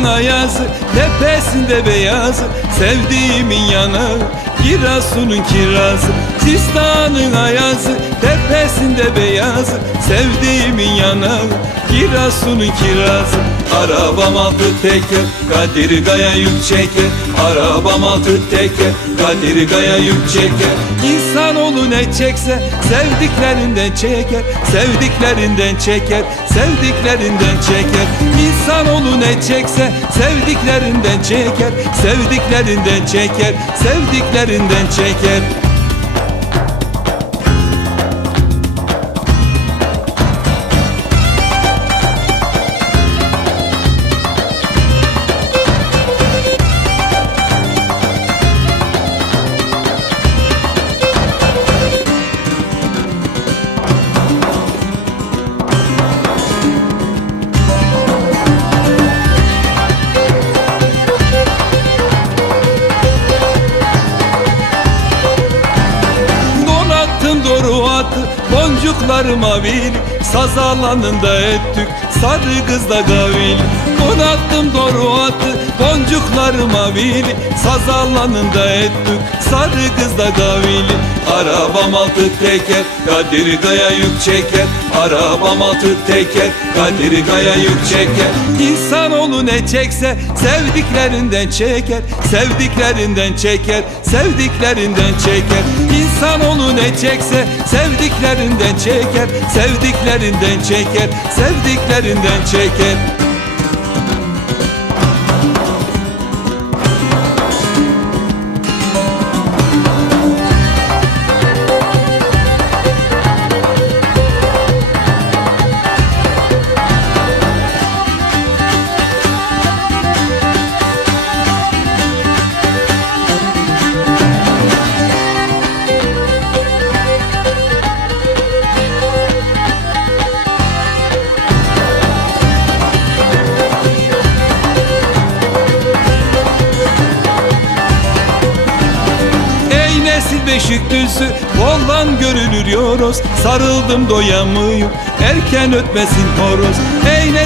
Dağının ayazı tepesinde beyazı Sevdiğimin yanağı Giresun'un kirazı Sistan'ın ayazı tepesinde beyazı Sevdiğimin yanağı Giresun'un kirazı Arabam altı teker Kadir Gaya yük çeker. Arabam altı teker Kadir Gaya yük çeker. İnsanoğlu ne çekse Sevdiklerinden çeker. Sevdiklerinden çeker Sevdiklerinden çeker. İnsanoğlu ne çekse Sevdiklerinden çeker. Sevdiklerinden çeker Sevdiklerinden çeker atı boncukları mavili Saz alanında ettik sarı kız da gavil. Donattım doğru atı boncukları mavili Saz alanında ettik. Sarı kız da gavili Arabam altı teker Kadir Gaya yük çeker. Arabam altı teker Kadir Gaya yük çeker. İnsanoğlu ne çekse sevdiklerinden çeker. Sevdiklerinden çeker Sevdiklerinden çeker. İnsanoğlu ne çekse sevdiklerinden çeker. Sevdiklerinden çeker Sevdiklerinden çeker Ey nesil Beşikdüzü Bollan görülür yoros. Sarıldım doyamıyorum Erken ötmesin horoz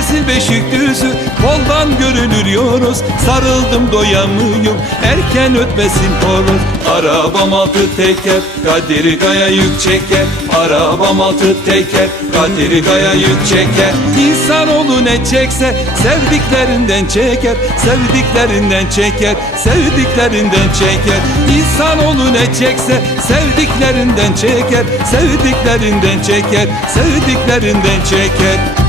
Ey nesil Beşikdüzü Boldan görülür yoros Sarıldım doyamıyorum Erken ötmesin horoz Arabam altı teker Kadir Gaya yük çeker. Arabam altı teker Kadir Gaya yük çeker. İnsanoğlu ne çekse Sevdiklerinden çeker. Sevdiklerinden çeker Sevdiklerinden çeker. İnsanoğlu ne çekse Sevdiklerinden çeker. Sevdiklerinden çeker Sevdiklerinden çeker